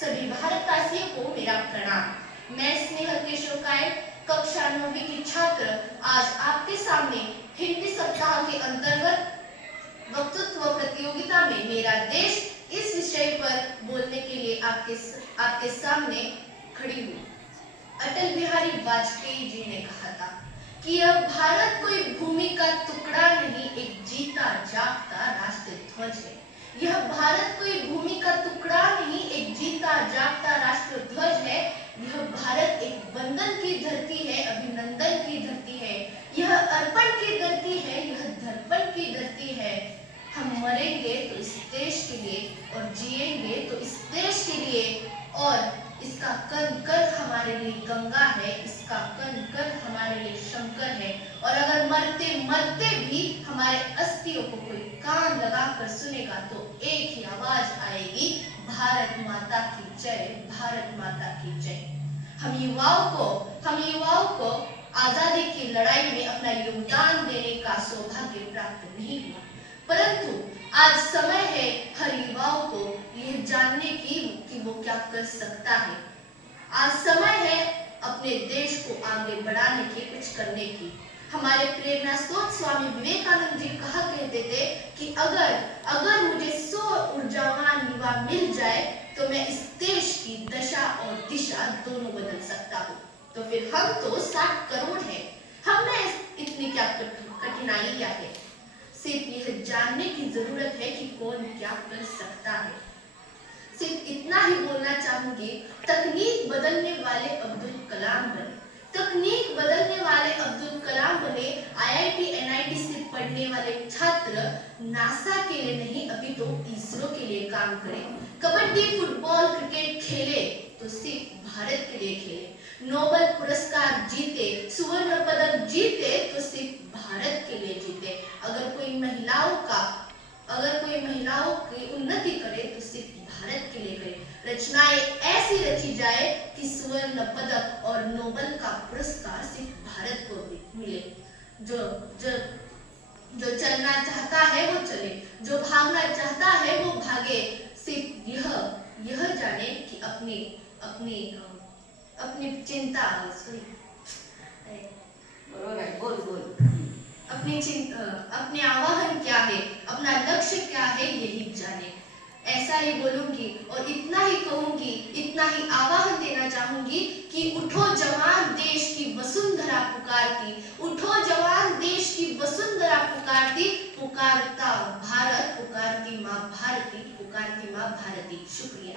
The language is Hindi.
सभी भारतवासियों को मेरा प्रणाम। मैं स्नेहल केशवकाय, कक्षा 9वीं की छात्र, आज आपके सामने हिंदी सप्ताह के अंतर्गत वक्तृत्व प्रतियोगिता में मेरा देश इस विषय पर बोलने के लिए आपके सामने खड़ी हूँ। अटल बिहारी वाजपेयी जी ने कहा था कि यह भारत कोई भूमि का टुकड़ा नहीं, एक जीता जागता राष्ट्र ध्वज है। यह भारत कोई भूमि का टुकड़ा नहीं, एक जीता जागता राष्ट्र ध्वज है। यह भारत एक वंदन की धरती है, अभिनंदन की धरती है। यह अर्पण की धरती है, यह दर्पण की धरती है। हम मरेंगे तो इस देश के लिए और जिएंगे तो इस देश के लिए, और इसका कण कण हमारे लिए गंगा है, इसका कण कण हमारे लिए शंकर है। और अगर मरते मरते भी हमारे अस्थियों को कोई कान लगाकर सुनेगा तो एक ही आवाज आएगी, भारत माता की जय, भारत माता की जय। हम युवाओं को आजादी की लड़ाई में अपना योगदान देने का सौभाग्य प्राप्त नहीं हुआ, परंतु आज समय है हर युवाओं को यह जानने की कि वो क्या कर सकता है। आज समय है अपने देश को आगे बढ़ाने की, कुछ करने की। हमारे प्रेरणा स्रोत स्वामी विवेकानंद जी कहा करते थे कि अगर मुझे 100 ऊर्जावान युवा मिल जाए तो मैं इस देश की दशा और दिशा दोनों बदल सकता हूँ। तो फिर हम तो 60 करोड़ हैं, हमें इतनी क्या कठिनाई क्या है। सिर्फ यह जानने की जरूरत है कि कौन क्या कर सकता है। सिर्फ इतना ही बोलना चाहूंगी, तकनीक बदलने वाले अब्दुल कलाम बने, तकनीक बदलने वाले अब्दुल कलाम बने। IIT NIT से पढ़ने वाले छात्र नासा के लिए नहीं, अभी तो इसरो के लिए काम करें। कबड्डी, फुटबॉल, क्रिकेट खेले तो सिर्फ भारत के लिए खेले। नोबेल पुरस्कार जीते, स्वर्ण पदक जीते तो सिर्फ भारत के लिए जीते। अगर कोई महिलाओं की उन्नति करे तो सिर्फ भारत के लिए करे। रचनाएं ऐसी रची जाए कि स्वर्ण पदक और नोबेल का पुरस्कार सिर्फ भारत को मिले। जो चलना चाहता है वो चले, जो भागना चाहता है वो भागे। सिर्फ यह जाने कि अपनी चिंता, अपने आवाहन क्या है, अपना लक्ष्य क्या है, यही जाने। ऐसा ही बोलूंगी और इतना ही कहूंगी, इतना ही आवाहन देना चाहूंगी कि उठो जवान, देश की वसुंधरा पुकारती। उठो जवान, देश की वसुंधरा पुकारती। पुकारता भारत, पुकारती माँ भारती, पुकारती माँ भारती। शुक्रिया।